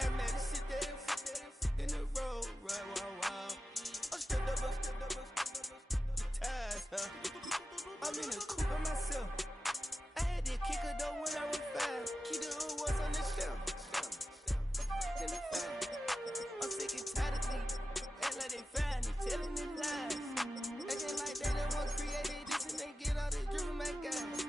And man, sit there in the road, wow. I'm still double, ties, huh? I'm in the coupe by myself. I had to kick her though when I was 5. Keep the old ones on the shelf. In the fire. I'm sick and tired of these. Act like they find me, telling them lies. Acting like they the one created this and they get all the dream my guys.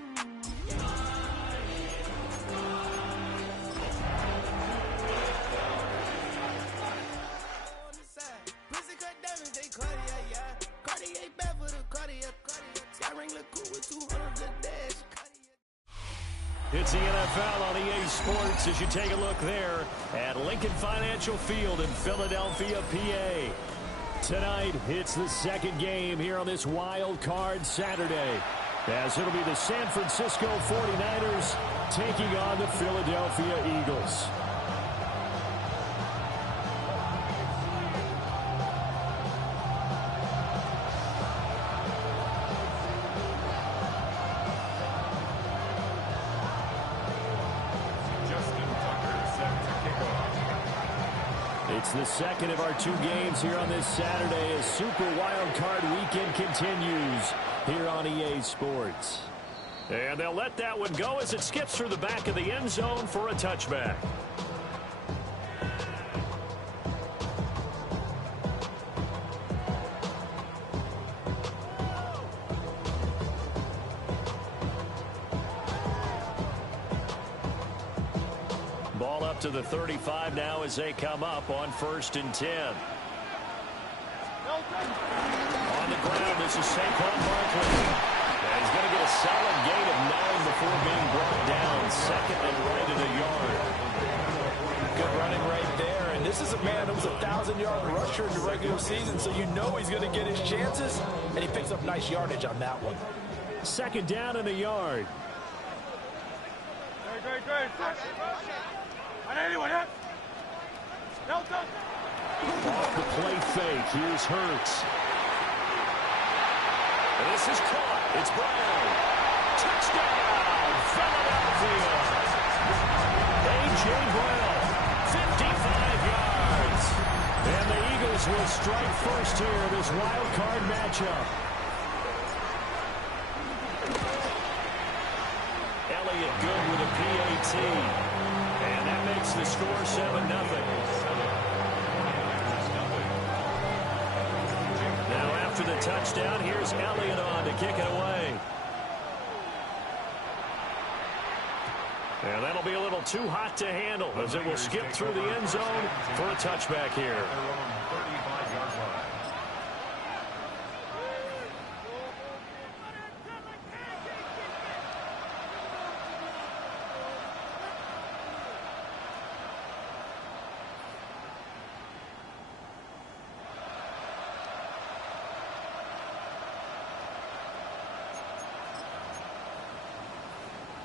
Pussy cut diamonds, they Cartier, yeah. Cartier bad for the Cartier. Sky ring look cool with 200 a dash. It's the NFL on EA Sports as you take a look there at Lincoln Financial Field in Philadelphia, PA. Tonight, it's the second game here on this Wild Card Saturday, as it'll be the San Francisco 49ers taking on the Philadelphia Eagles. It's the second of our 2 games here on this Saturday as Super Wild Card Weekend continues here on EA Sports. And they'll let that one go as it skips through the back of the end zone for a touchback. Ball up to the 35 now as they come up on 1st and 10. On the ground, this is Saquon Barkley. And he's going to get a solid gain of 9 before being brought down. 2nd and right at a yard. Good running right there. And this is a man who was a 1,000-yard rusher in the regular season, so you know he's going to get his chances. And he picks up nice yardage on that one. 2nd down and a yard. Off the play fake, here's Hurts. And this is caught. It's Brown. Touchdown, Philadelphia. A.J. Brown, 55 yards. And the Eagles will strike first here in this wild card matchup. Elliott good with a PAT. And that makes the score 7-0. Now after the touchdown, here's Elliott on to kick it away. And that'll be a little too hot to handle as it will skip through the end zone for a touchback here.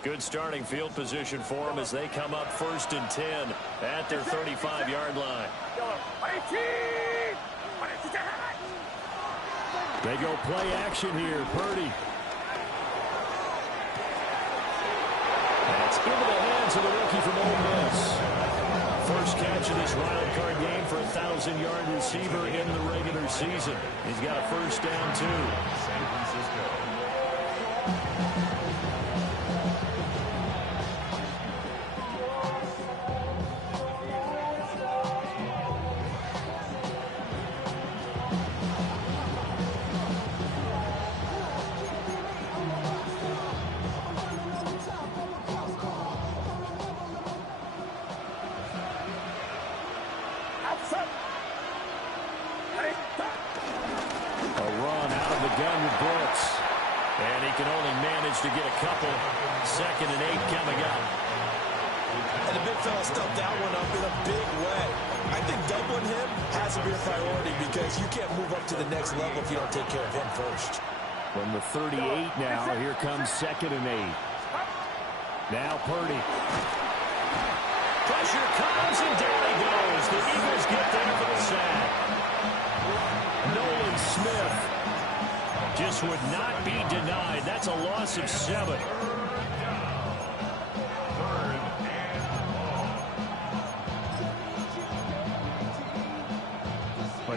Good starting field position for them as they come up 1st and 10 at their 35-yard line. They go play action here. Purdy. That's into the hands of the rookie from Ole Miss. First catch of this wild card game for a 1,000-yard receiver in the regular season. He's got a 1st down, too. San Francisco. To get a couple. 2nd and 8 coming up. And the big fella stuffed that one up in a big way. I think doubling him has to be a priority because you can't move up to the next level if you don't take care of him first. From the 38 now, here comes 2nd and 8. Now Purdy. Pressure comes and down he goes. The Eagles get there for the sack. Nolan Smith just would not be denied. That's a loss of 7.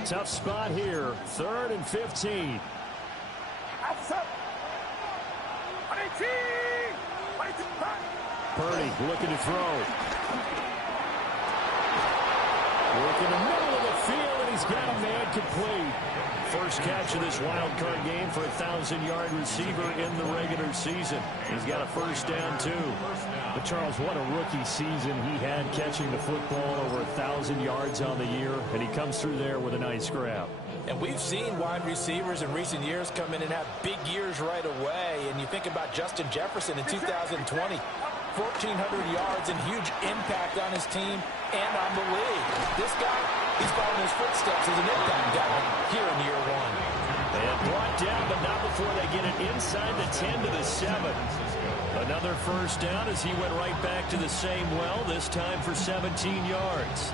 tough spot here. 3rd and 15. Purdy looking to throw. Work in the middle of the field, and he's got a man complete. First catch of this wild card game for a 1,000-yard receiver in the regular season. He's got a first down, too. But, Charles, what a rookie season he had catching the football, over 1,000 yards on the year, and he comes through there with a nice grab. And we've seen wide receivers in recent years come in and have big years right away. And you think about Justin Jefferson in 2020. 1,400 yards and huge impact on his team and on the league. This guy, he's following his footsteps as an impact guy here in year one. And brought down, but not before they get it inside the 10 to the 7. Another first down as he went right back to the same well, this time for 17 yards.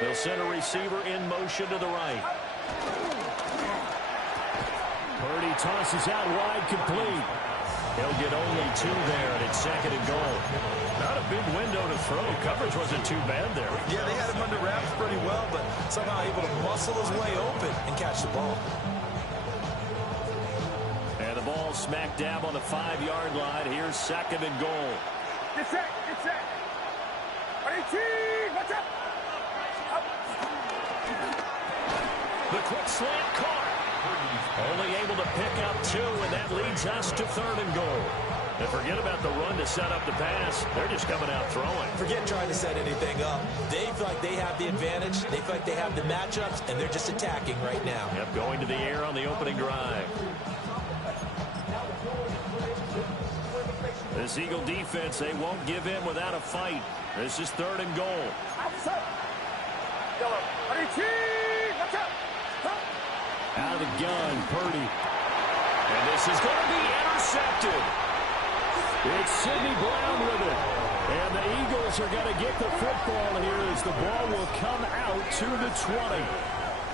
They'll send a receiver in motion to the right. Purdy tosses out wide, complete. He'll get only 2 there, and it's 2nd and goal. Not a big window to throw. Coverage wasn't too bad there. Yeah, they had him under wraps pretty well, but somehow able to muscle his way open and catch the ball. And the ball smack dab on the 5-yard line. Here's 2nd and goal. Get set, get set. Watch out. The quick slant caught. Only able to pick up 2, and that leads us to 3rd and goal. And forget about the run to set up the pass. They're just coming out throwing. Forget trying to set anything up. They feel like they have the advantage. They feel like they have the matchups, and they're just attacking right now. Yep, going to the air on the opening drive. This Eagle defense, they won't give in without a fight. This is 3rd and goal. Out of the gun, Purdy. And this is going to be intercepted. It's Sidney Brown with it. And the Eagles are going to get the football here as the ball will come out to the 20.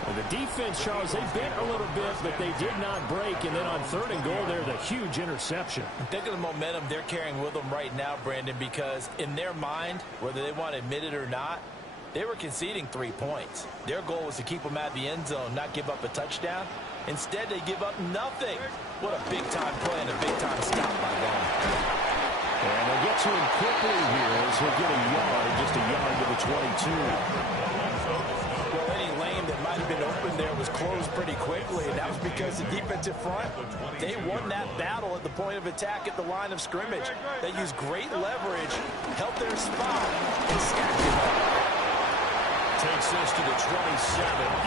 And the defense, Charles, they bent a little bit, but they did not break. And then on 3rd and goal, there's a huge interception. Think of the momentum they're carrying with them right now, Brandon, because in their mind, whether they want to admit it or not, they were conceding 3 points. Their goal was to keep them at the end zone, not give up a touchdown. Instead, they give up nothing. What a big-time play and a big-time stop by them. And they'll get to him quickly here as he'll get a yard, just a yard to the 22. Well, any lane that might have been open there was closed pretty quickly, and that was because the defensive front, they won that battle at the point of attack at the line of scrimmage. They used great leverage, held their spot, and stacked it up. Takes this to the 27,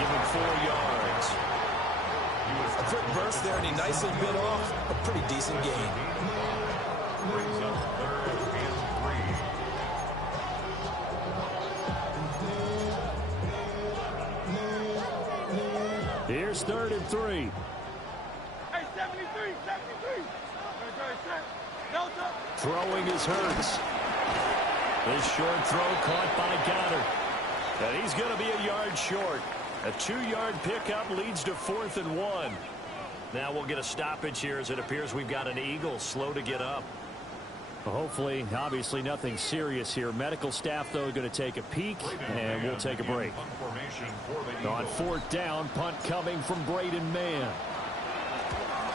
give him 4 yards. A quick burst there, and he nicely bit off a pretty decent gain. Brings up 3rd and 3. Here's 3rd and 3. Hey, 73. Delta. Throwing is Hurts. This short throw caught by Goddard. And he's going to be a yard short. A 2-yard pickup leads to 4th and 1. Now we'll get a stoppage here as it appears we've got an Eagle slow to get up. Well, hopefully, obviously nothing serious here. Medical staff, though, going to take a peek, and we'll take a break. On 4th down, punt coming from Braden Mann.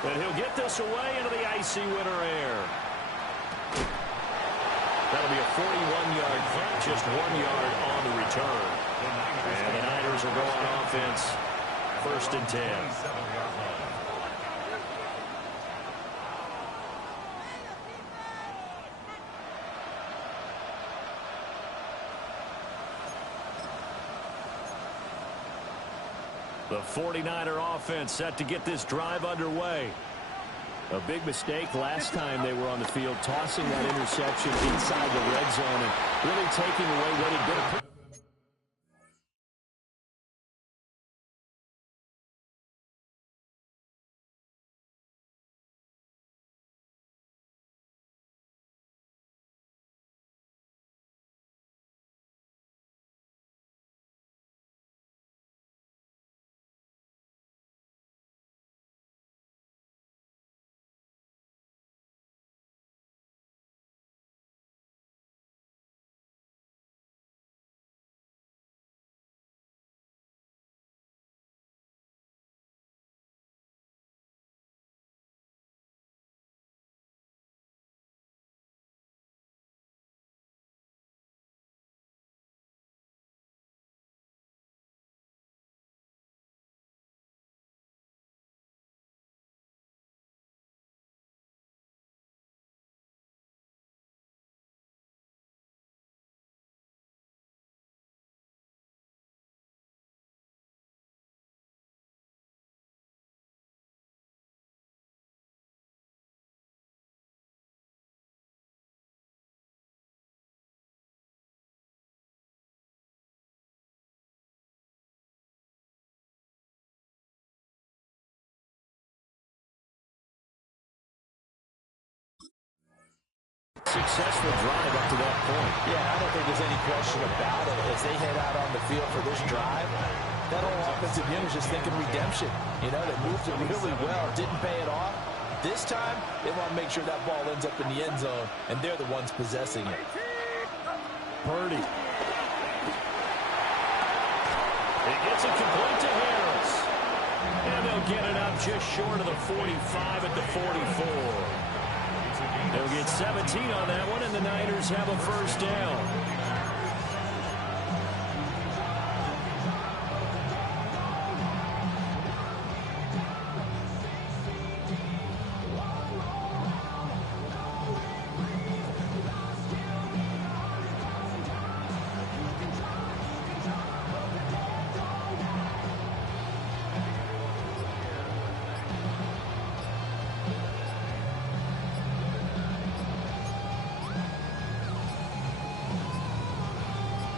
And he'll get this away into the icy winter air. That'll be a 41-yard punt, just 1 yard on the return. And the Niners will go on offense, 1st and 10. The 49er offense set to get this drive underway. A big mistake last time they were on the field, tossing that interception inside the red zone and really taking away what had been a successful drive up to that point. Yeah, I don't think there's any question about it. As they head out on the field for this drive, that whole offensive unit is just thinking redemption. You know, they moved it really well, didn't pay it off. This time, they want to make sure that ball ends up in the end zone, and they're the ones possessing it. Purdy. It gets it complete to Harris. And they'll get it up just short of the 45 at the 44. They'll get 17 on that one, and the Niners have a first down.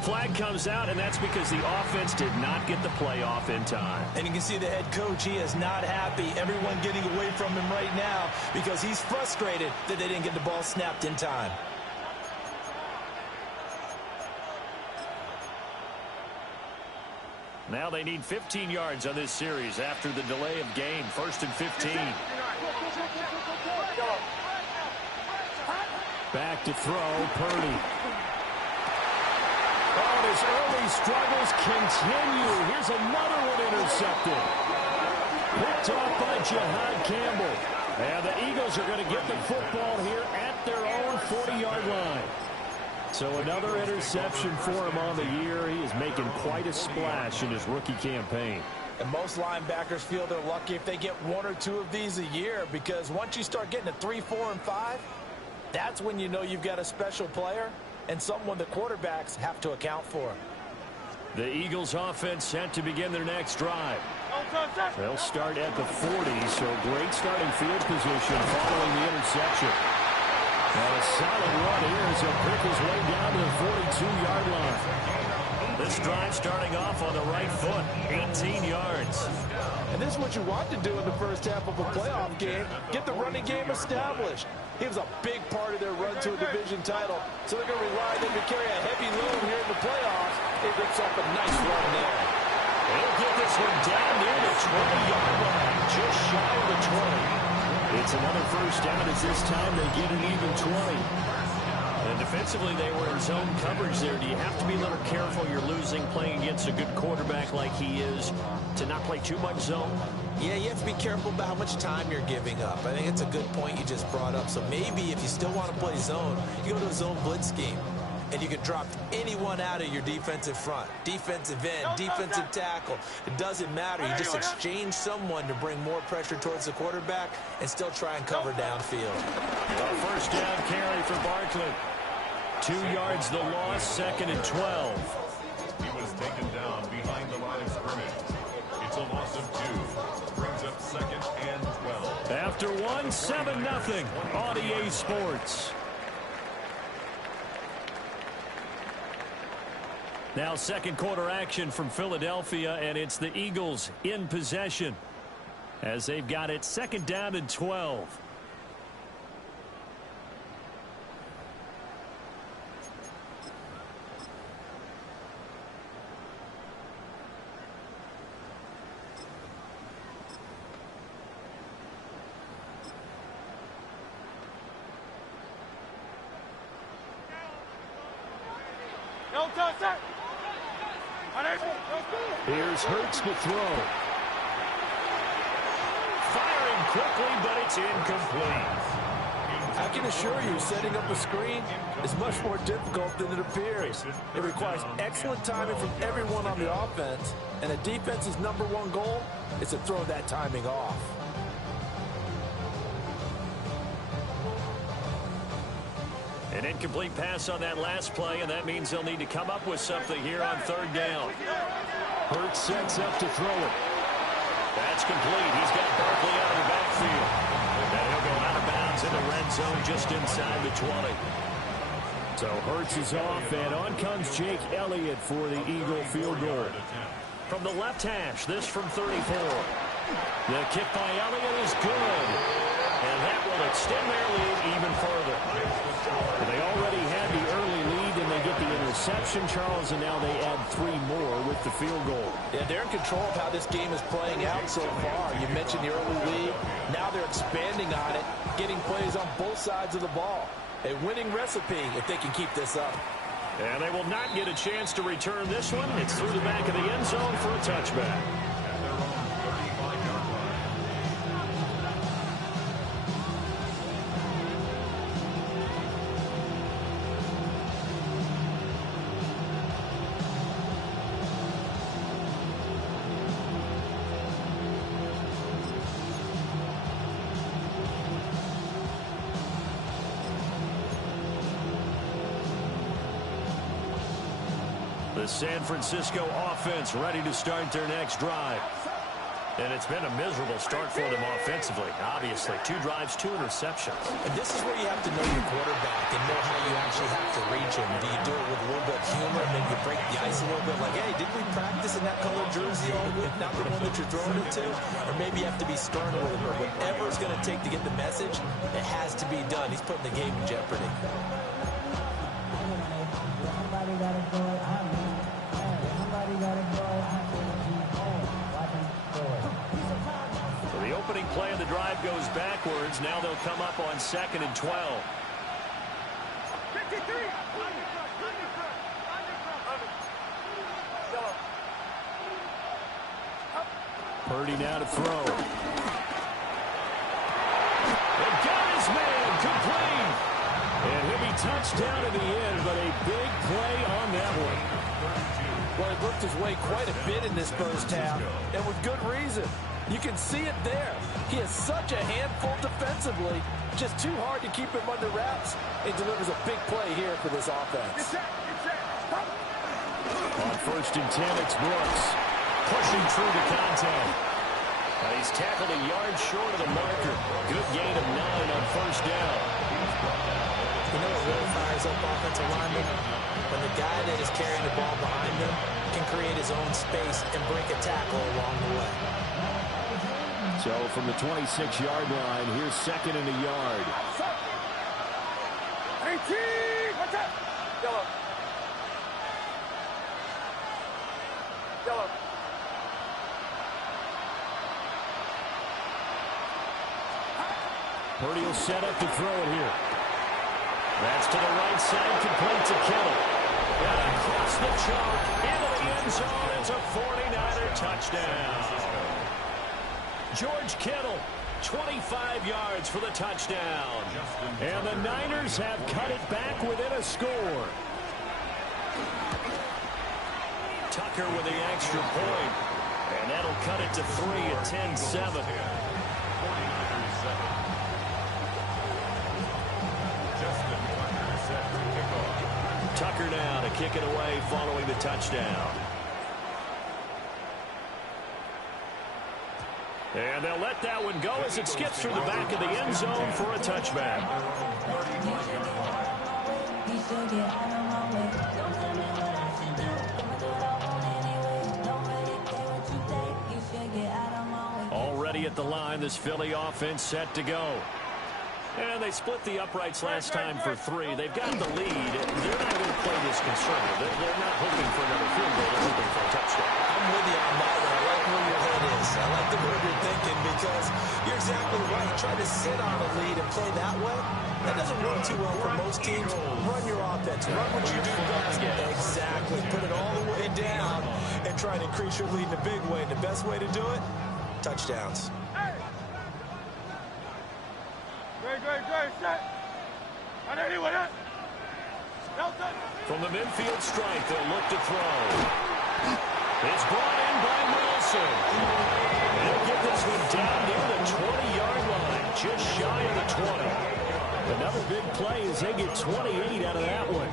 Flag comes out, and that's because the offense did not get the play off in time. And you can see the head coach, he is not happy. Everyone getting away from him right now because he's frustrated that they didn't get the ball snapped in time. Now they need 15 yards on this series after the delay of game. 1st and 15. Back to throw, Purdy. Oh, his early struggles continue. Here's another one intercepted. Picked off by Jihad Campbell. And the Eagles are going to get the football here at their own 40-yard line. So another interception for him on the year. He is making quite a splash in his rookie campaign. And most linebackers feel they're lucky if they get 1 or 2 of these a year, because once you start getting to 3, 4, and 5, that's when you know you've got a special player and someone the quarterbacks have to account for. The Eagles offense set to begin their next drive. They'll start at the 40, so great starting field position following the interception. And a solid run here as he'll pick his way down to the 42-yard line. This drive starting off on the right foot, 18 yards. And this is what you want to do in the first half of a playoff game, get the running game established. He was a big part of their run to a division title, so they're going to rely on them to carry a heavy load here in the playoffs. He rips up a nice run there. They'll get this one down near the 20-yard line, just shy of the 20. It's another first down as this time they get an even 20. And defensively, they were in zone coverage there. Do you have to be a little careful? You're losing playing against a good quarterback like he is to not play too much zone? Yeah, you have to be careful about how much time you're giving up. I think it's a good point you just brought up. So maybe if you still want to play zone, you go to a zone blitz scheme. And you can drop anyone out of your defensive front, defensive end, defensive tackle. It doesn't matter. You just exchange someone to bring more pressure towards the quarterback and still try and cover downfield. A first down carry for Barkley. 2 yards the loss, 2nd and 12. He was taken down behind the line of scrimmage. It's a loss of 2. Brings up 2nd and 12. After 1, 7-0 on EA Sports. Now second quarter action from Philadelphia, and it's the Eagles in possession as they've got it 2nd down and 12. Here's Hurts to throw. Firing quickly, but it's incomplete. I can assure you, setting up a screen is much more difficult than it appears. It requires excellent timing from everyone on the offense, and the defense's #1 goal is to throw that timing off. An incomplete pass on that last play, and that means they'll need to come up with something here on 3rd down. Hurts sets up to throw it. That's complete. He's got Barkley out of the backfield. And he'll go out of bounds in the red zone just inside the 20. So Hurts is off, and on comes Jake Elliott for the Eagle field goal. From the left hash, this from 34. The kick by Elliott is good. And that field, extend their lead even further. They already had the early lead, and they get the interception, Charles, and now they add 3 more with the field goal. Yeah, they're in control of how this game is playing out so far. You mentioned the early lead. Now they're expanding on it, getting plays on both sides of the ball. A winning recipe if they can keep this up. And they will not get a chance to return this one. It's through the back of the end zone for a touchback. The San Francisco offense ready to start their next drive. And it's been a miserable start for them offensively. Obviously, 2 drives, 2 interceptions. And this is where you have to know your quarterback and know how you actually have to reach him. Do you do it with a little bit of humor, maybe you break the ice a little bit, like, hey, didn't we practice in that colored jersey all week, not the one that you're throwing it to? Or maybe you have to be stern with him, or whatever it's going to take to get the message, it has to be done. He's putting the game in jeopardy. So the opening play of the drive goes backwards. Now they'll come up on 2nd and 12. 53. Purdy now to throw. And got his man complete. And he'll be touchdown in the end, but a big play on that one. Well, he worked his way quite a bit in this first half, and with good reason. You can see it there. He is such a handful defensively. Just too hard to keep him under wraps. He delivers a big play here for this offense. On 1st and 10, it's Brooks. Pushing through the contact. He's tackled a yard short of the marker. Good gain of 9 on 1st down. You know what really fires up offensive linemen? When the guy that is carrying the ball behind them can create his own space and break a tackle along the way. So from the 26-yard line, here's 2nd and a yard. 18. What's up? Yellow. Yellow. Purdy will set up to throw it here. That's to the right side, complete to Kittle. And across the chalk, into the end zone. It's a 49er touchdown. George Kittle, 25 yards for the touchdown. And the Niners have cut it back within a score. Tucker with the extra point. And that'll cut it to 3 at 10-7. Tucker now to kick it away following the touchdown. And they'll let that one go as it skips through the back of the end zone for a touchback. Already at the line, this Philly offense set to go. And they split the uprights last time for 3. They've got the lead. They're not going to play this conservative. They're not hoping for another field goal. They're hoping for a touchdown. I'm with you on that one. I like where your head is. I like the way you're thinking because you're exactly right. Try to sit on a lead and play that way. That doesn't work too well for most teams. Run your offense. Run what you do best. Exactly. Put it all the way down and try to increase your lead in a big way. And the best way to do it, touchdowns. From the midfield strike, they'll look to throw. It's brought in by Wilson. They'll get this one down near the 20-yard line, just shy of the 20. Another big play as they get 28 out of that one.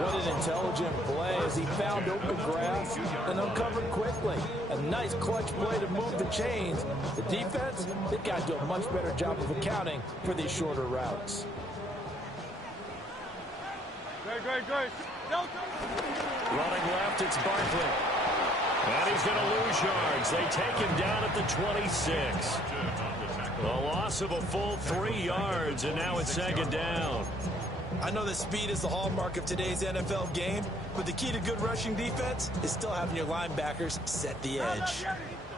What an intelligent play as he found open grass and uncovered quickly. A nice clutch play to move the chains. The defense, they've got to do a much better job of accounting for these shorter routes. Running left, it's Barkley. And he's going to lose yards. They take him down at the 26. A loss of a full 3 yards, and now it's second down. I know that speed is the hallmark of today's NFL game, but the key to good rushing defense is still having your linebackers set the edge.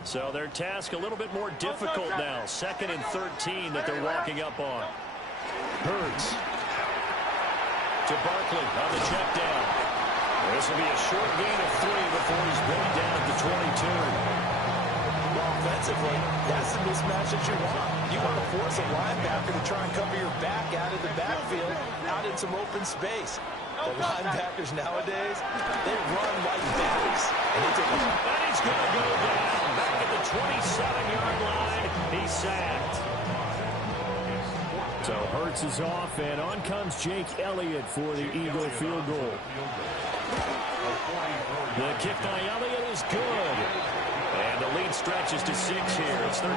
So their task a little bit more difficult now. 2nd and 13 that they're walking up on. Hurts to Barkley on the check down. This will be a short gain of 3 before he's brought down at the 22. Offensively, that's the mismatch that you want. You want to force a linebacker to try and cover your back out of the backfield, out in some open space. The linebackers nowadays, they run like backs. And he's going to go down. Back at the 27-yard line. He's sacked. So Hurts is off, and on comes Jake Elliott for the Eagle field goal. The kick by Elliott is good. And the lead stretches to 6 here. It's 13-7.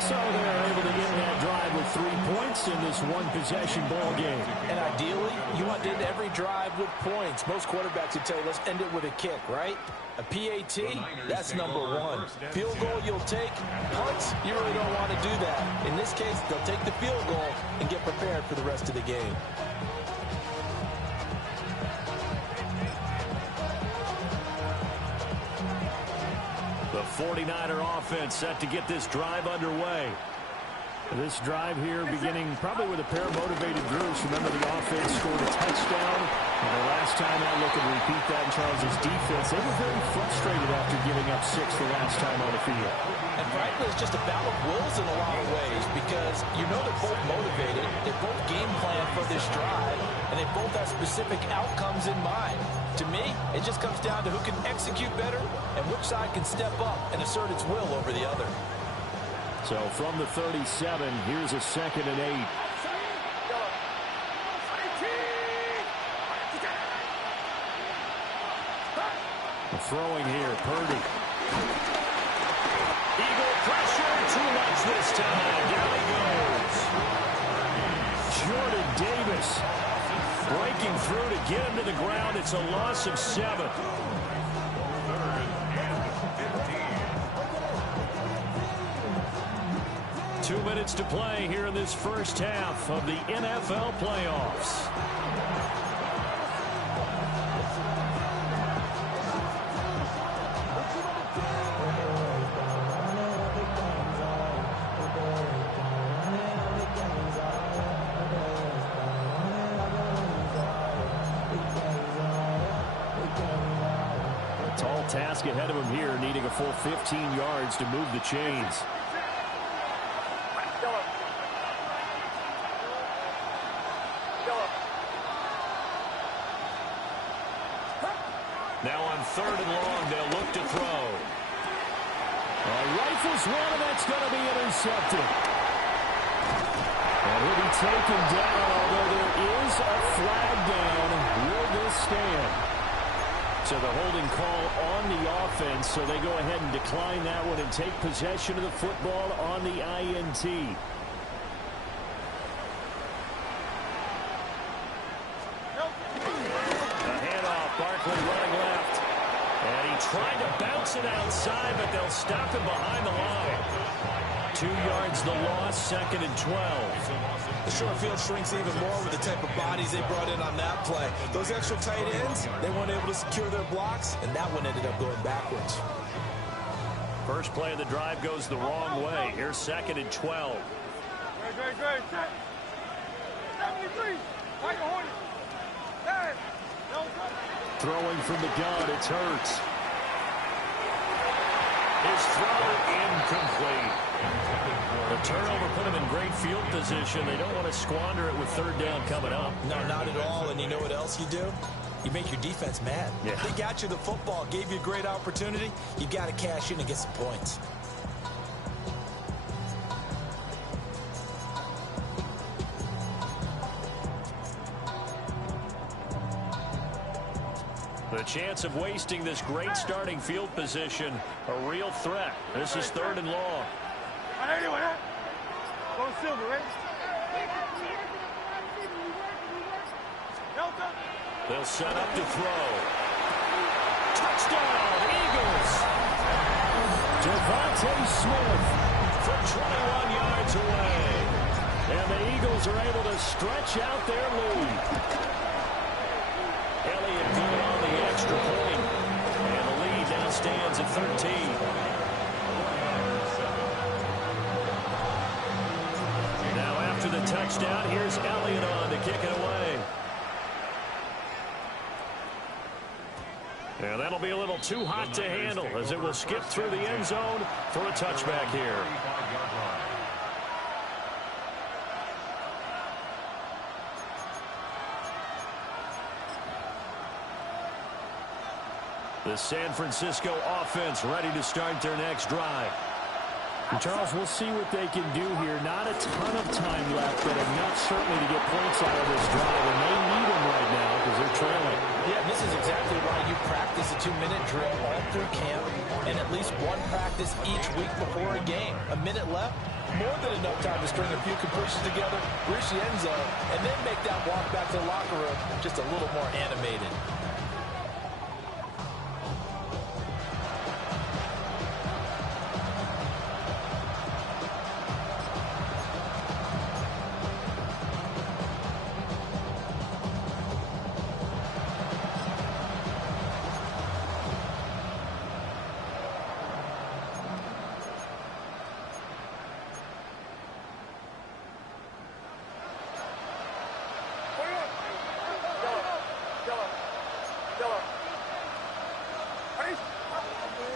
So they're able to end that drive with 3 points in this one-possession ball game. And ideally, you want to end every drive with points. Most quarterbacks would tell you, let's end it with a kick, right? A PAT, that's number 1. Field goal you'll take. Punts, you really don't want to do that. In this case, they'll take the field goal and get prepared for the rest of the game. The 49er offense set to get this drive underway. This drive here beginning probably with a pair of motivated groups. Remember, the offense scored a touchdown. And the last time out, look and repeat that in Charles' defense. They were very frustrated after giving up 6 the last time on the field. And frankly, it's just a battle of wills in a lot of ways because you know they're both motivated. They both game plan for this drive, and they both have specific outcomes in mind. To me, it just comes down to who can execute better and which side can step up and assert its will over the other. So from the 37, here's a 2nd and 8. Throwing here, Purdy. Eagle pressure, too much this time. Down he goes. Jordan Davis breaking through to get him to the ground. It's a loss of 7. 2 minutes to play here in this first half of the NFL playoffs. Tall task ahead of him here, needing a full 15 yards to move the chains. Now on 3rd and long, they'll look to throw. Rifles one, and that's going to be intercepted. And he'll be taken down, although there is a flag down. Will this stand? So the holding call on the offense, so they go ahead and decline that one and take possession of the football on the INT. Trying to bounce it outside, but they'll stop him behind the line. 2 yards the loss, 2nd and 12. The short field shrinks even more with the type of bodies they brought in on that play. Those extra tight ends, they weren't able to secure their blocks, and that one ended up going backwards. First play of the drive goes the wrong way. Here's 2nd and 12. Great. 73. Throwing from the gun, it's Hurts. His throw incomplete. The turnover put him in great field position. They don't want to squander it with 3rd down coming up. No, not at all. And you know what else you do? You make your defense mad. Yeah. They got you the football, gave you a great opportunity. You got to cash in and get some points. The chance of wasting this great starting field position, a real threat. This is 3rd and long. They'll set up to throw. Touchdown, Eagles! Devontae Smith from 21 yards away. And the Eagles are able to stretch out their lead. Elliott good on the extra point. And the lead now stands at 13. Now after the touchdown, here's Elliott on to kick it away. And that'll be a little too hot to handle as it will skip through the end zone for a touchback here. The San Francisco offense ready to start their next drive. And Charles, we'll see what they can do here. Not a ton of time left, but enough certainly to get points out of this drive. And they need them right now because they're trailing. Yeah, this is exactly why you practice a 2-minute drill all through camp and at least one practice each week before a game. A minute left, more than enough time to string a few completions together, reach the end zone, and then make that walk back to the locker room just a little more animated.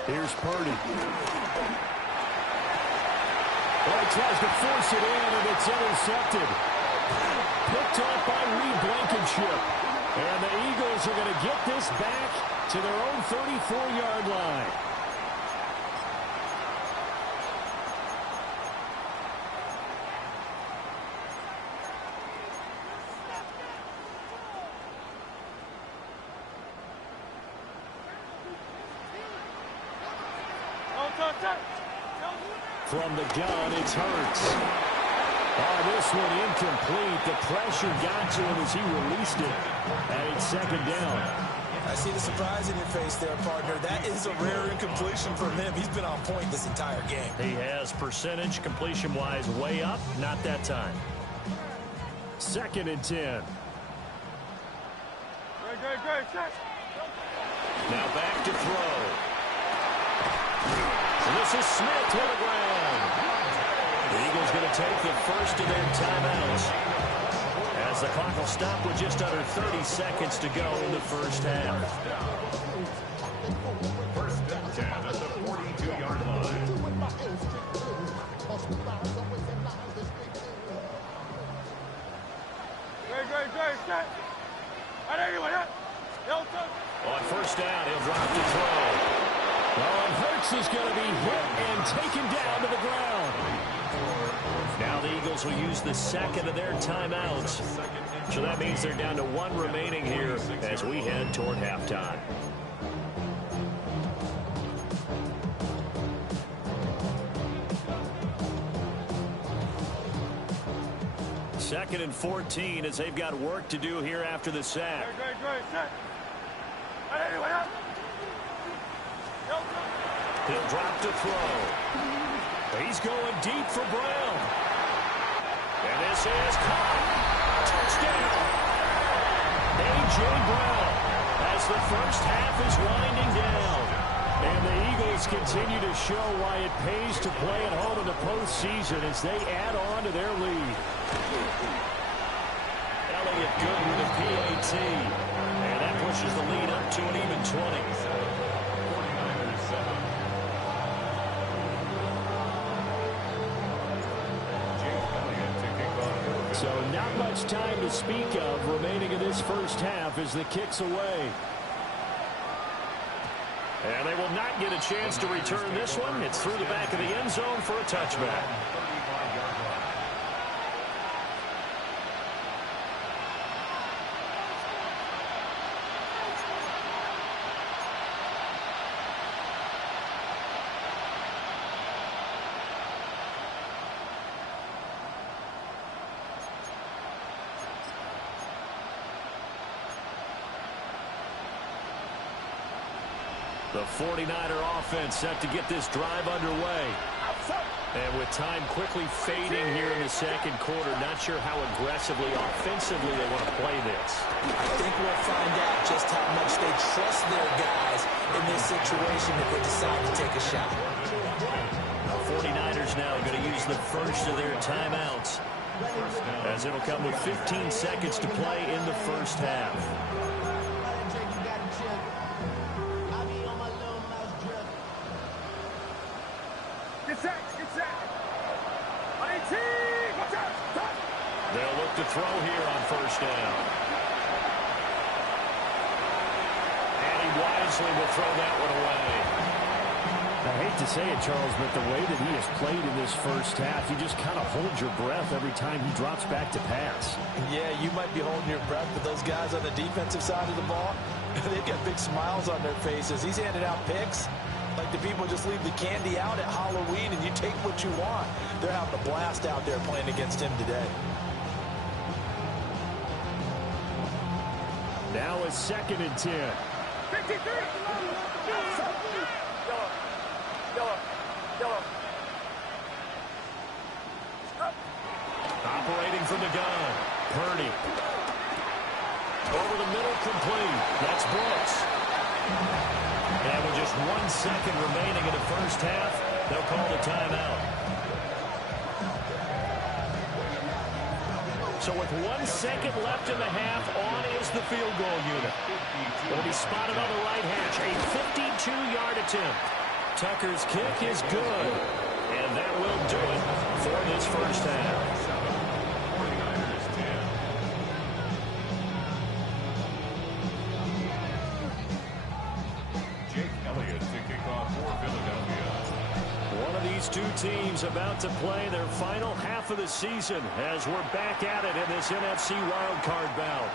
Here's Purdy. Well, he tries to force it in, and it's intercepted. Picked off by Reed Blankenship. And the Eagles are going to get this back to their own 34-yard line. From the gun, it's Hurts. Oh, this one incomplete. The pressure got to him as he released it. And it's second down. I see the surprise in your face there, partner. That is a rare incompletion for him. He's been on point this entire game. He has percentage completion-wise way up. Not that time. Second and 10. Great. Now back to throw. And this is Smith to the ground. The Eagles going to take the first of their timeouts as the clock will stop with just under 30 seconds to go in the first half. First and 10 at the 42-yard line. Great. On first down, he'll drop the throw. Well, and Hurts is going to be hit and taken down to the ground. Now the Eagles will use the second of their timeouts. So that means they're down to one remaining here as we head toward halftime. Second and 14 as they've got work to do here after the sack. He'll drop to throw. He's going deep for Brown. And this is caught. Touchdown. A.J. Brown as the first half is winding down. And the Eagles continue to show why it pays to play at home in the postseason as they add on to their lead. Elliott good with a PAT. And that pushes the lead up to an even 20. So not much time to speak of remaining in this first half as the kick's away. And they will not get a chance to return this one. It's through the back of the end zone for a touchback. The 49er offense set to get this drive underway. And with time quickly fading here in the second quarter, not sure how aggressively, offensively they want to play this. I think we'll find out just how much they trust their guys in this situation if they decide to take a shot. The 49ers now going to use the first of their timeouts, as it'll come with 15 seconds to play in the first half. They'll look to throw here on first down. And he wisely will throw that one away. I hate to say it, Charles, but the way that he has played in this first half, you just kind of hold your breath every time he drops back to pass. Yeah, you might be holding your breath, but those guys on the defensive side of the ball, they've got big smiles on their faces. He's handing out picks like the people just leave the candy out at Halloween and you take what you want. They're having a blast out there playing against him today. Now it's 2nd and 10. 53. Yellow. Operating from the gun. Purdy. Over the middle, complete. That's Brooks. And with just 1 second remaining in the first half, they'll call the timeout. So with 1 second left in the half, on is the field goal unit. It'll be spotted on the right hash. A 52-yard attempt. Tucker's kick is good. And that will do it for this first half. 49ers 10. Jake Elliott to kick off for Philadelphia. One of these two teams about to play their final half of the season as we're back at it in this NFC wildcard bout.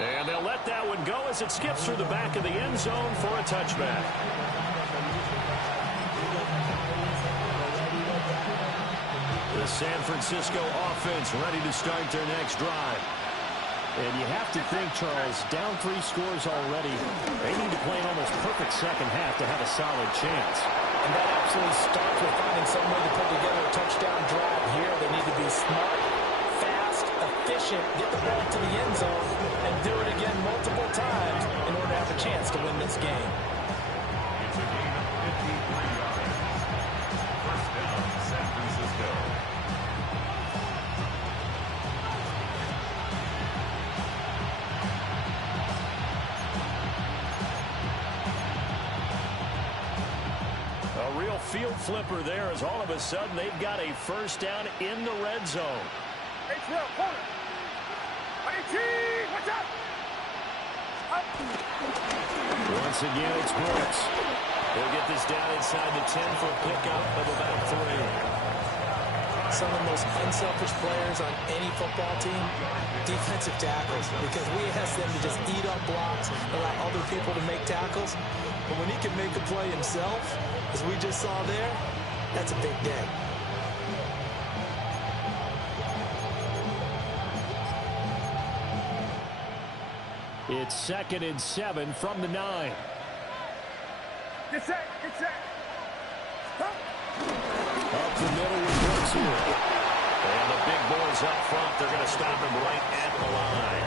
And they'll let that one go as it skips through the back of the end zone for a touchback. The San Francisco offense ready to start their next drive. And you have to think, Charles, down 3 scores already. They need to play an almost perfect second half to have a solid chance. And that absolutely starts with finding some way to put together a touchdown drive here. They need to be smart, fast, efficient, get the ball to the end zone, and do it again multiple times in order to have a chance to win this game. It's a gain of 53 yards. First down, San Francisco. A real field flipper there as all of a sudden they've got a first down in the red zone. H-Rail, corner. 18, watch out. Once again, it's Brooks. They'll get this down inside the 10 for a pickup of about 3. Some of the most unselfish players on any football team, defensive tackles, because we ask them to just eat up blocks, allow other people to make tackles. But when he can make a play himself, as we just saw there, that's a big day. It's 2nd and 7 from the 9. Get set. Up the middle with Brooks here. And the big boys up front, they're going to stop him right at the line.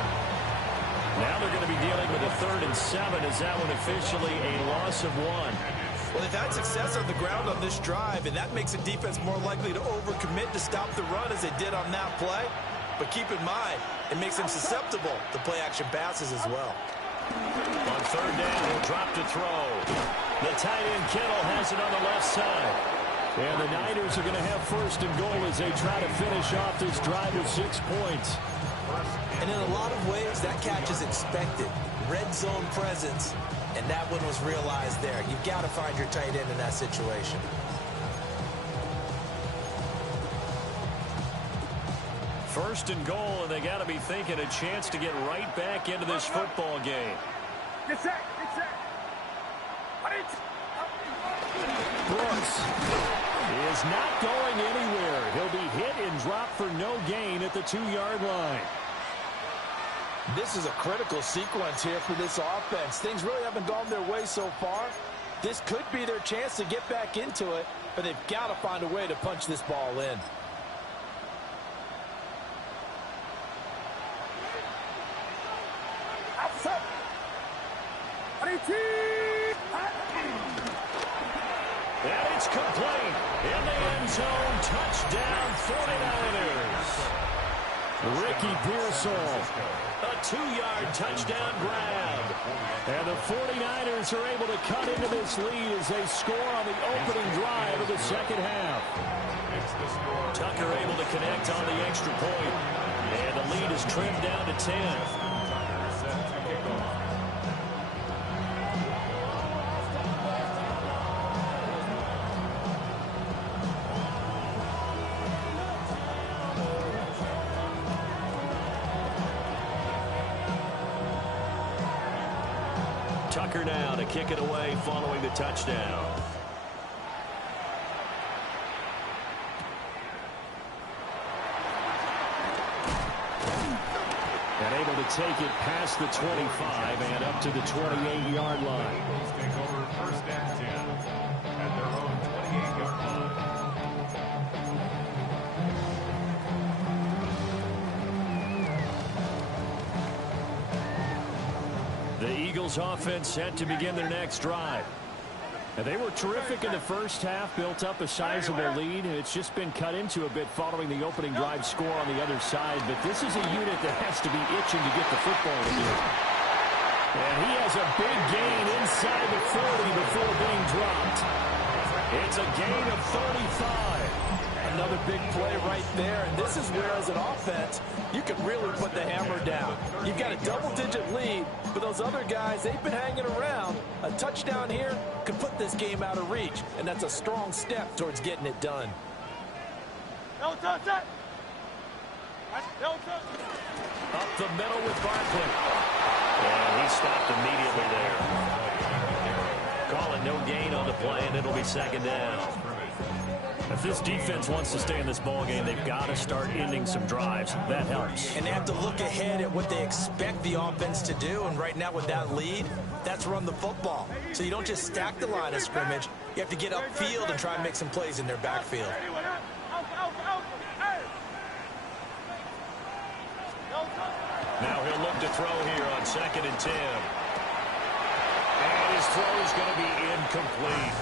Now they're going to be dealing with a 3rd and 7. Is that one officially a loss of 1? Well, they've had success on the ground on this drive, and that makes the defense more likely to overcommit to stop the run as they did on that play. But keep in mind, it makes them susceptible to play-action passes as well. On 3rd down, he'll drop to throw. The tight end Kittle has it on the left side. And the Niners are going to have 1st and goal as they try to finish off this drive with 6 points. And in a lot of ways, that catch is expected. Red zone presence, and that one was realized there. You've got to find your tight end in that situation. First and goal, and they got to be thinking a chance to get right back into this football game. Get set. Brooks is not going anywhere. He'll be hit and dropped for no gain at the 2-yard line. This is a critical sequence here for this offense. Things really haven't gone their way so far. This could be their chance to get back into it, but they've got to find a way to punch this ball in. And it's complete. In the end zone, touchdown 49ers. Ricky Pearsall, a 2-yard touchdown grab. And the 49ers are able to cut into this lead as they score on the opening drive of the second half. Tucker able to connect on the extra point. And the lead is trimmed down to 10. Tucker now to kick it away following the touchdown. And able to take it past the 25 and up to the 28-yard line. Take over first and 10 at their own 28-yard line. The Eagles offense set to begin their next drive. And they were terrific in the first half, built up a sizable lead. It's just been cut into a bit following the opening drive score on the other side. But this is a unit that has to be itching to get the football to do. And he has a big gain inside the 40 before being dropped. It's a gain of 35. Another big play right there, and this is where, as an offense, you can really put the hammer down. You've got a double-digit lead, but those other guys, they've been hanging around. A touchdown here could put this game out of reach, and that's a strong step towards getting it done. Up the middle with Barkley. And he stopped immediately there. Call it no gain on the play, and it'll be second down. If this defense wants to stay in this ballgame, they've got to start ending some drives. That helps. And they have to look ahead at what they expect the offense to do. And right now with that lead, that's run the football. So you don't just stack the line of scrimmage. You have to get upfield and try and make some plays in their backfield. Now he'll look to throw here on 2nd and 10. And his throw is going to be incomplete.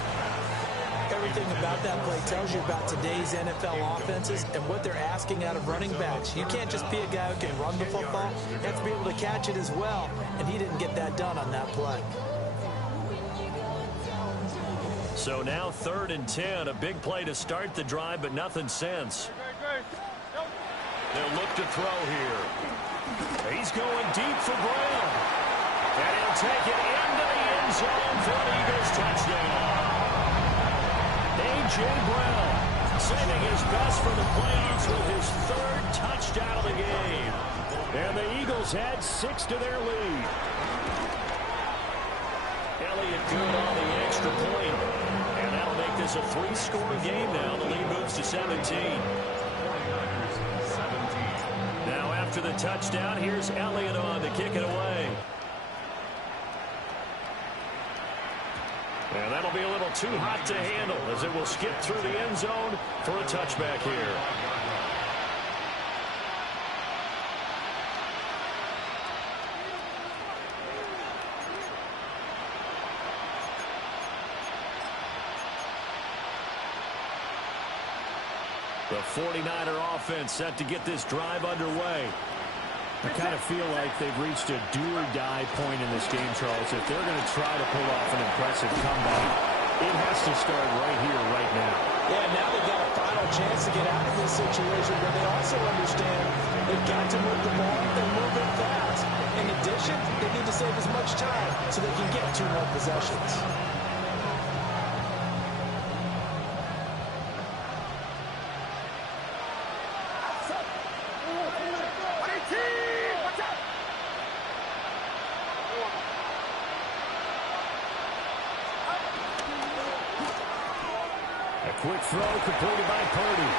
Everything about that play tells you about today's NFL offenses and what they're asking out of running backs. You can't just be a guy who can run the football. You have to be able to catch it as well, and he didn't get that done on that play. So now 3rd and 10, a big play to start the drive, but nothing since. They'll look to throw here. He's going deep for Brown. And he'll take it into the end zone for an Eagles touchdown. A.J. Brown saving his best for the playoffs with his 3rd touchdown of the game. And the Eagles add 6 to their lead. Elliott good on the extra point. And that'll make this a 3-score game now. The lead moves to 17. Now after the touchdown, here's Elliott on to kick it away. And that'll be a little too hot to handle as it will skip through the end zone for a touchback here. The 49er offense set to get this drive underway. I kind of feel like they've reached a do-or-die point in this game, Charles. If they're going to try to pull off an impressive comeback, it has to start right here, right now. Yeah, now they've got a final chance to get out of this situation, but they also understand they've got to move the ball and move it fast. In addition, they need to save as much time so they can get 2 more possessions. Quick throw completed by Purdy.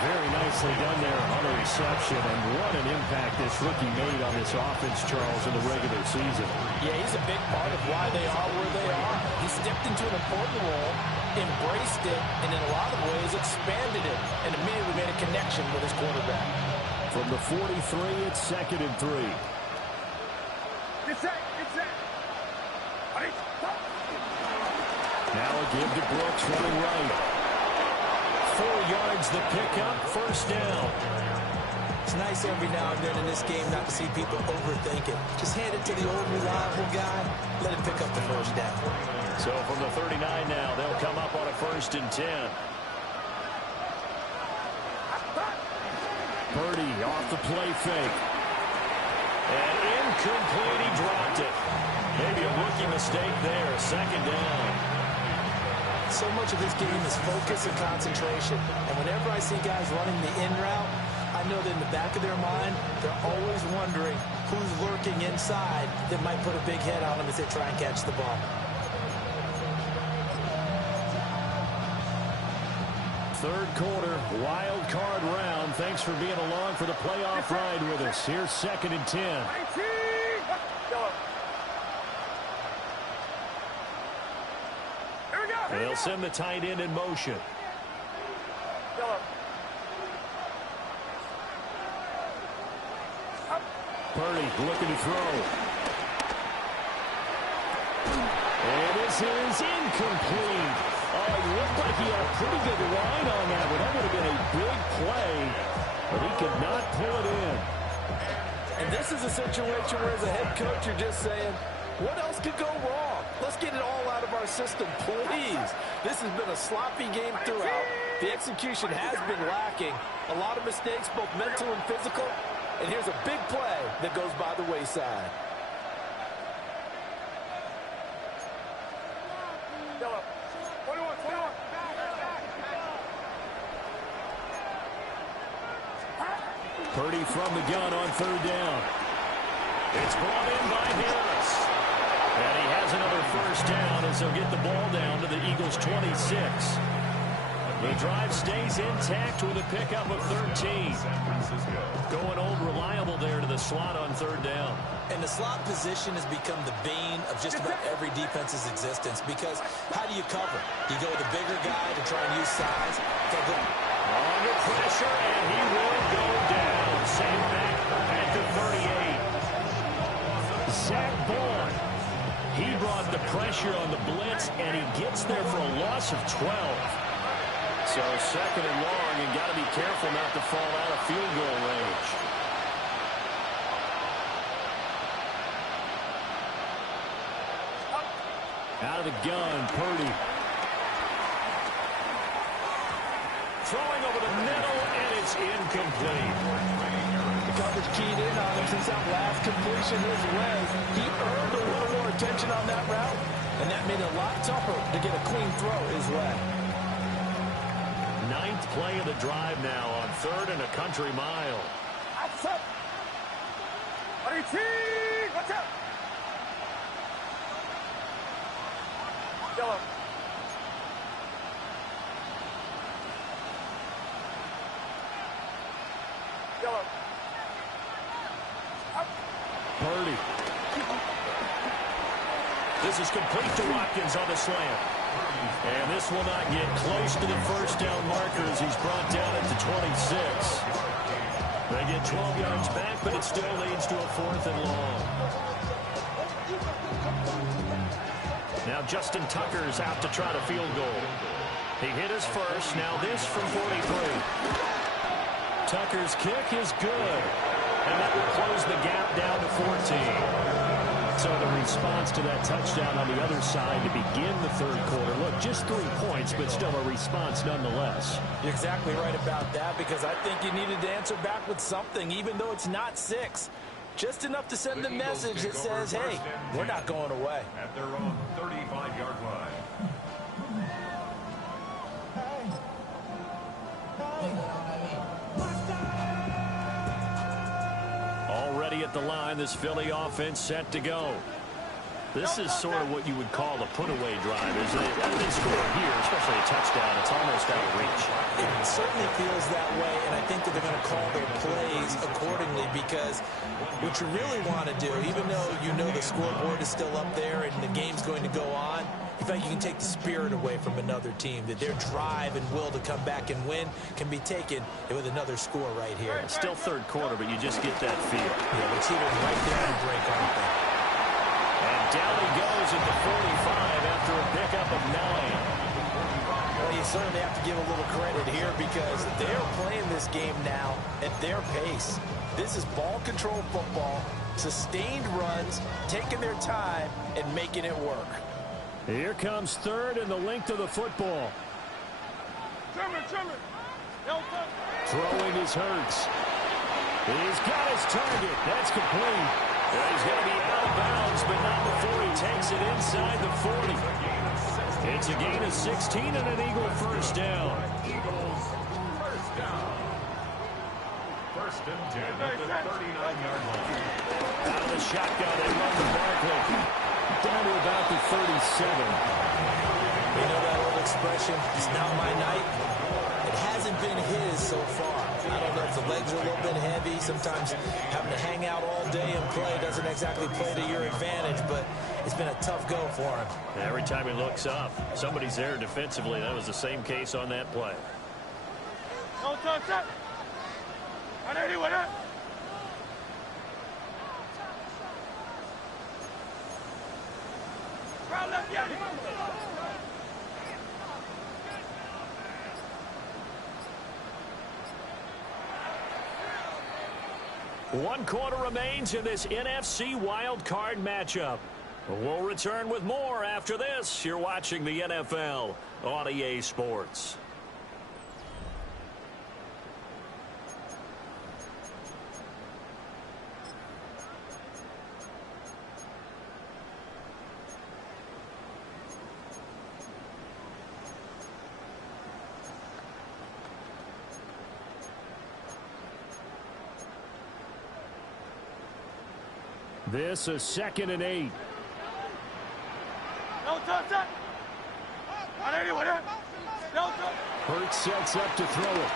Very nicely done there on the reception, and what an impact this rookie made on this offense, Charles, in the regular season. Yeah, he's a big part of why they are where they are. He stepped into an important role, embraced it, and in a lot of ways expanded it, and immediately made a connection with his quarterback. From the 43, it's 2nd and 3. Get set. Get set. Ready? Stop. Now a give to Brooks running right. 4 yards the pickup, 1st down. It's nice every now and then in this game not to see people overthink it. Just hand it to the old reliable guy, let him pick up the 1st down. So from the 39 now, they'll come up on a 1st and 10. Purdy off the play fake. And incomplete, he dropped it. Maybe a rookie mistake there, 2nd down. So much of this game is focus and concentration. And whenever I see guys running the in route, I know that in the back of their mind, they're always wondering who's lurking inside that might put a big head on them as they try and catch the ball. Third quarter, wild card round. Thanks for being along for the playoff ride with us. Here's 2nd and 10. 19. Go. Here we go. And they'll send the tight end in motion. Go. Purdy looking to throw. And this is incomplete. Oh, he looked like he had a pretty good line on that one. That would have been a big play, but he could not pull it in. And this is a situation where as a head coach you're just saying, what else could go wrong? Let's get it all out of our system, please. This has been a sloppy game throughout. The execution has been lacking. A lot of mistakes, both mental and physical. And here's a big play that goes by the wayside. Yellow. 21. Purdy from the gun on 3rd down. It's brought in by Harris. And he has another 1st down as he'll get the ball down to the Eagles' 26. The drive stays intact with a pickup of 13. Going old reliable there to the slot on 3rd down. And the slot position has become the bane of just about every defense's existence because how do you cover? Do you go with a bigger guy to try and use size? Under pressure, and he will go down. Same back at the 38. Zach Bourne. He brought the pressure on the blitz, and he gets there for a loss of 12. So 2nd and long, and got to be careful not to fall out of field goal range. Out of the gun, Purdy. Throwing over the middle, and it's incomplete. The coverage keyed in on him since that last completion his way. He earned a little more attention on that route, and that made it a lot tougher to get a clean throw his way. 9th play of the drive now on 3rd and a country mile. Outside. 18. Watch out. Yellow. Yellow. Purdy. This is complete to Watkins on the slant. And this will not get close to the 1st down marker as he's brought down at the 26. They get 12 yards back, but it still leads to a 4th and long. Now Justin Tucker's out to try to field goal. He hit his first, now this from 43. Tucker's kick is good, and that will close the gap down to 14. So the response to that touchdown on the other side to begin the 3rd quarter. Look, just 3 points, but still a response nonetheless. You're exactly right about that because I think you needed to answer back with something, even though it's not 6. Just enough to send the message that says, hey, we're not going away. At their own 35-yard line. Already at the line, this Philly offense set to go. This is sort of what you would call a put-away drive. As they score here, especially a touchdown, it's almost out of reach. It certainly feels that way, and I think that they're going to call their plays accordingly, because what you really want to do, even though you know the scoreboard is still up there and the game's going to go on, in fact, you can take the spirit away from another team, that their drive and will to come back and win can be taken with another score right here. It's still third quarter, but you just get that feel. Yeah, the cheaters right there to break off that. And down he goes at the 45 after a pickup of 9. Well, you certainly have to give a little credit here, because they're playing this game now at their pace. This is ball control football, sustained runs, taking their time and making it work. Here comes third and the length of the football. Throwing is Hurts. He's got his target. That's complete. He's going to be out of bounds, but not before he takes it inside the 40. It's a gain of 16 and an Eagle first down. Eagles first down. First and 10 at the 39-yard line. Out of the shotgun, they run to Barkley. Down to about the 37. You know that old expression, it's not my night? It hasn't been his so far. I don't know if the legs are a little bit heavy. Sometimes having to hang out all day and play doesn't exactly play to your advantage, but it's been a tough go for him. Every time he looks up, somebody's there defensively. That was the same case on that play. One quarter remains in this NFC wild card matchup. We'll return with more after this. You're watching the NFL on EA Sports. This is 2nd and 8. Hurts sets up to throw it.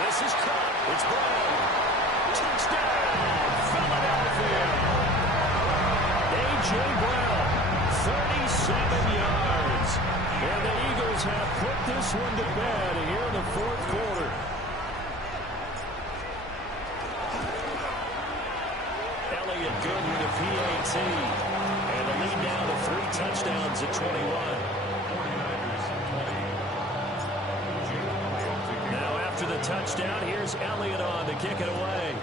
This is caught. It's Brown. Touchdown, Philadelphia. A.J. Brown, 37 yards. And the Eagles have put this one to bed here in the fourth quarter. Elliott good with a PAT. And the lead down to 3 touchdowns at 21. Now after the touchdown, here's Elliott on to kick it away.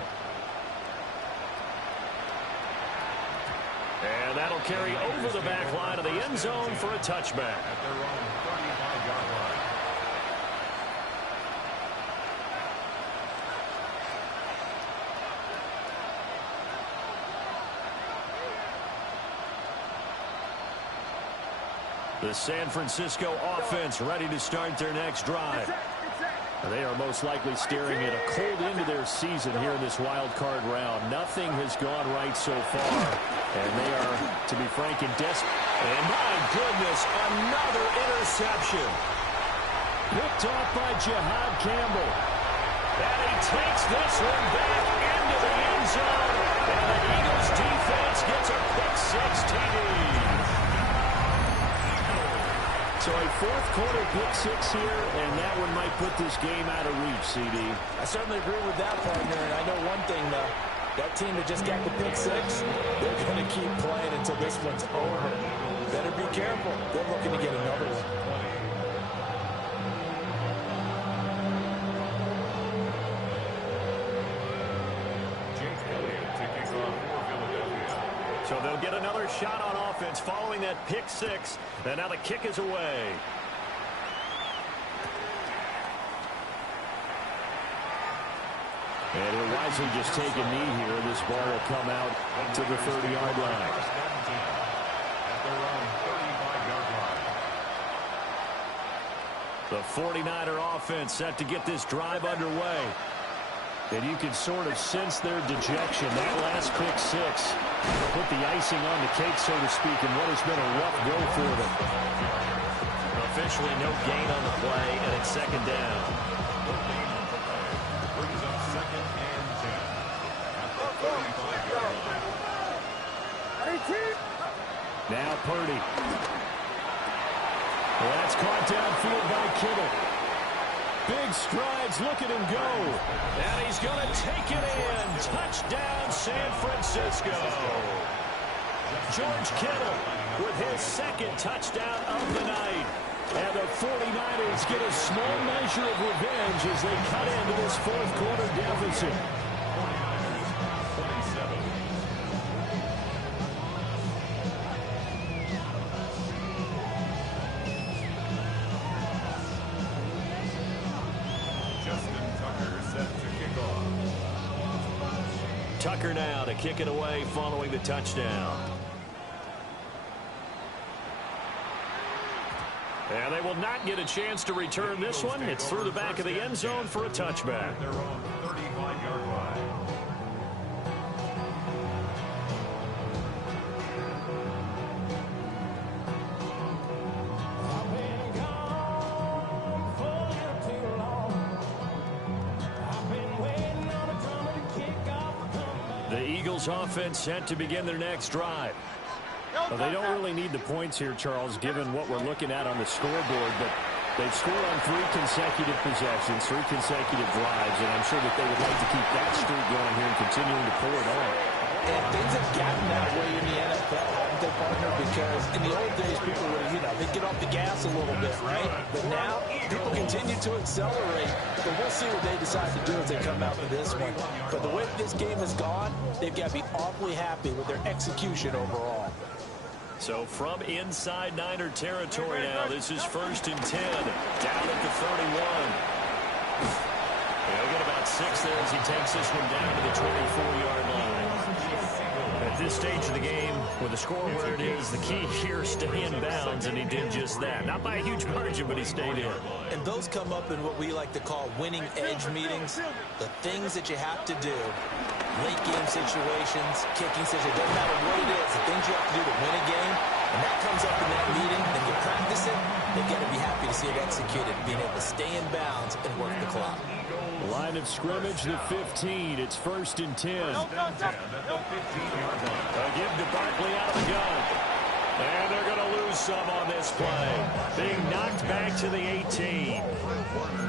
And that'll carry over the back line of the end zone for a touchback. At their own 35-yard line. The San Francisco offense ready to start their next drive. They are most likely staring at a cold end of their season here in this wild card round. Nothing has gone right so far, and they are, to be frank, in desperate. And my goodness, another interception. Picked off by Jihad Campbell. And he takes this one back into the end zone. And the Eagles defense gets a quick 6 TD. So a fourth quarter pick 6 here, and that one might put this game out of reach, CD. I certainly agree with that, partner, and I know one thing, though. That team that just got the pick 6, they're going to keep playing until this one's over. Better be careful. They're looking to get another one. Jake Elliott to kick off for Philadelphia. So they'll get another shot on offense following that pick 6. And now the kick is away. And he'll wisely just take a knee here. This ball will come out to the 30-yard line. At their own 35-yard line. The 49er offense set to get this drive underway. And you can sort of sense their dejection. That last pick six put the icing on the cake, so to speak, in what has been a rough go for them. Officially no gain on the play, and it's second down. Brings up second and 10. At the 45-yard line. Now Purdy. Well, that's caught downfield by Kittle. Big strides, look at him go. And he's going to take it in. Touchdown, San Francisco. George Kittle with his second touchdown of the night. And the 49ers get a small measure of revenge as they cut into this fourth quarter deficit. 27. Justin Tucker set to kick off. Tucker now to kick it away following the touchdown. And they will not get a chance to return this one. It's through the back of the end zone for a touchback. They're on the 35-yard line. The Eagles offense set to begin their next drive. Well, they don't really need the points here, Charles, given what we're looking at on the scoreboard, but they've scored on 3 consecutive possessions, 3 consecutive drives, and I'm sure that they would like to keep that streak going here and continuing to pull it on. And things have gotten that way in the NFL, haven't they, partner? Because in the old days, people would, they'd get off the gas a little bit, right? But now, people continue to accelerate. But we'll see what they decide to do as they come out for this one. But the way this game has gone, they've got to be awfully happy with their execution overall. So from inside Niner territory now, this is 1st and 10, down at the 31. He'll get about 6 there as he takes this one down to the 24-yard line. At this stage of the game, with the score where it is, the key here, stay in bounds, and he did just that. Not by a huge margin, but he stayed in. And those come up in what we like to call winning edge meetings, the things that you have to do. Late game situations, kicking situations, it doesn't matter what it is, the things you have to do to win a game, and that comes up in that meeting, and you practice it, they've got to be happy to see it executed, being able to stay in bounds and work the clock. Line of scrimmage, the 15. It's 1st and 10. At the 15-yard line. A give to Barkley out of the gun. And they're going to lose some on this play. Being knocked back to the 18.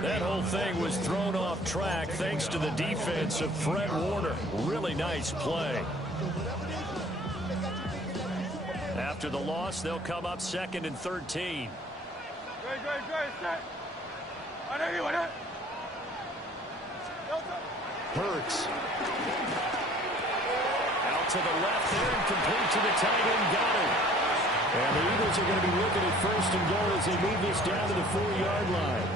That whole thing was thrown off track thanks to the defense of Fred Warner. Really nice play. After the loss, they'll come up 2nd and 13. Hurts. Out to the left there and complete to the tight end, Goddard. And the Eagles are going to be looking at 1st and goal as they move this down to the 4-yard line.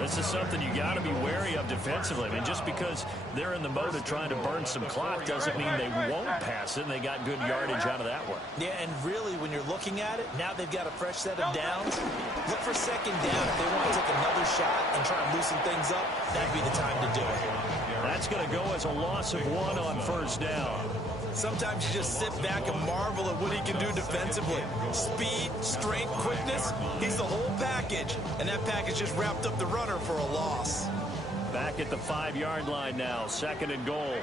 This is something you got to be wary of defensively. I mean, just because they're in the mode of trying to burn some clock doesn't mean they won't pass it, and they got good yardage out of that one. Yeah, and really, when you're looking at it, now they've got a fresh set of downs. Look for 2nd down. If they want to take another shot and try and loosen things up, that'd be the time to do it. That's going to go as a loss of 1 on 1st down. Sometimes you just sit back and marvel at what he can do defensively. Speed, strength, quickness, he's the whole package. And that package just wrapped up the runner for a loss. Back at the 5-yard line now, 2nd and goal.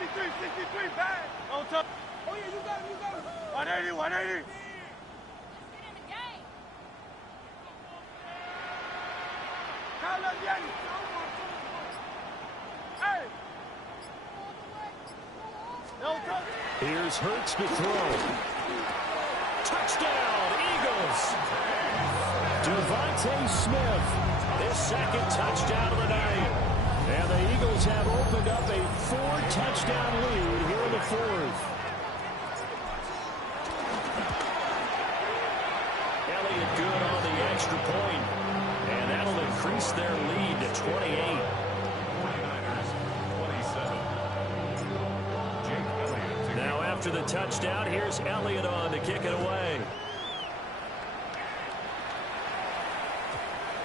63, back. On top. Oh, yeah, you got it. 180. Hey. Here's Hurts to throw. Touchdown, Eagles. Devontae Smith, his 2nd touchdown of the night. And the Eagles have opened up a 4-touchdown lead here in the 4th. Elliott good on the extra point. And that'll increase their lead to 28. Now after the touchdown, here's Elliott on to kick it away.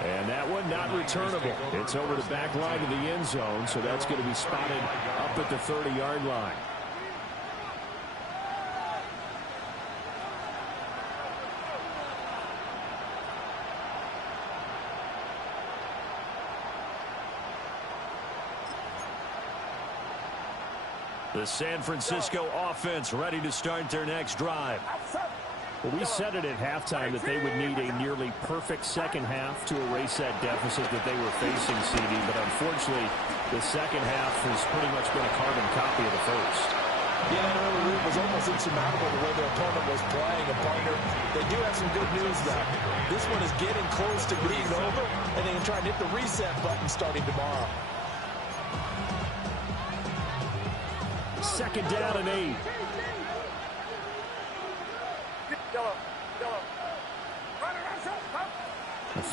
And that one not returnable. It's over the back line of the end zone, so that's going to be spotted up at the 30-yard line. The San Francisco offense ready to start their next drive. Well, we said it at halftime that they would need a nearly perfect second half to erase that deficit that they were facing, CD. But unfortunately, the second half has pretty much been a carbon copy of the first. Yeah, that early lead was almost insurmountable the way their opponent was playing. And partner, they do have some good news though. This one is getting close to being over, and they can try and hit the reset button starting tomorrow. Second down and 8.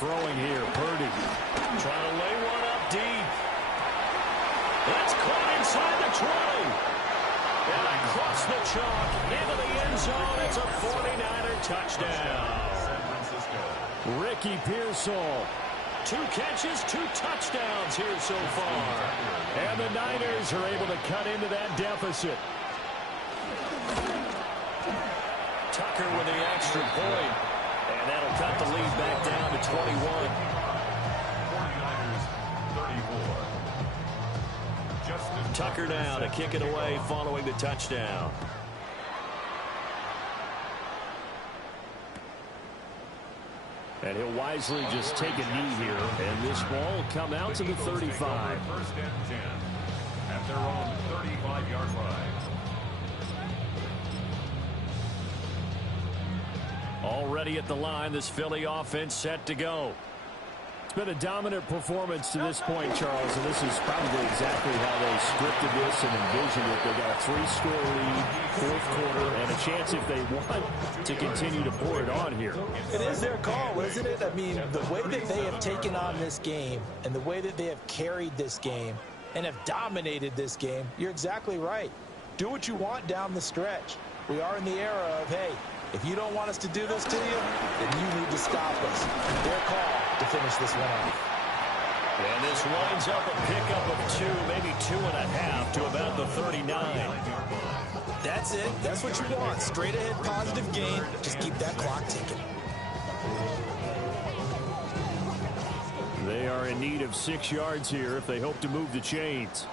Throwing here, Purdy. Trying to lay one up deep. That's caught inside the 20. And across the chalk into the end zone. It's a 49er touchdown. Ricky Pearsall. 2 catches, 2 touchdowns here so far. And the Niners are able to cut into that deficit. Tucker with the extra point. And that'll cut the lead back down to 21. 49ers 34. Tucker now to kick it away following the touchdown. And he'll wisely just take a knee here. And this ball will come out to the 35. First and 10 at their own 35-yard line. Already at the line, this Philly offense set to go. It's been a dominant performance to this point, Charles, and this is probably exactly how they scripted this and envisioned it. They got a 3-score lead, fourth quarter, and a chance if they want to continue to pour it on here. It is their call, isn't it? I mean, the way that they have taken on this game and the way that they have carried this game and have dominated this game, you're exactly right. Do what you want down the stretch. We are in the era of, hey, if you don't want us to do this to you, then you need to stop us. Their call to finish this one off. And this winds up a pickup of 2, maybe 2.5 to about the 39. That's it. That's what you want. Straight ahead positive gain. Just keep that clock ticking. They are in need of 6 yards here if they hope to move the chains.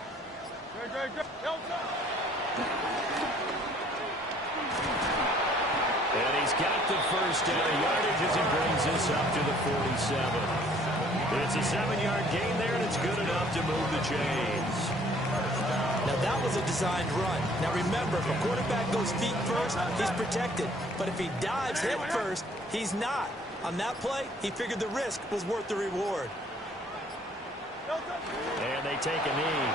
And he's got the first down yardage as he brings this up to the 47. It's a 7-yard gain there, and it's good enough to move the chains. Now, that was a designed run. Now, remember, if a quarterback goes feet first, he's protected. But if he dives head first, he's not. On that play, he figured the risk was worth the reward. And they take a knee.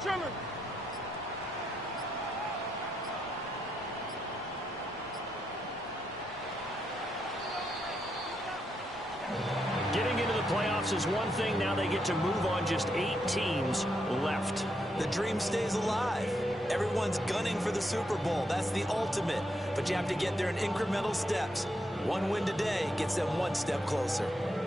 Trimming. Getting into the playoffs is one thing. Now they get to move on. Just 8 teams left. The dream stays alive. Everyone's gunning for the Super Bowl. That's the ultimate. But you have to get there in incremental steps. One win today gets them 1 step closer.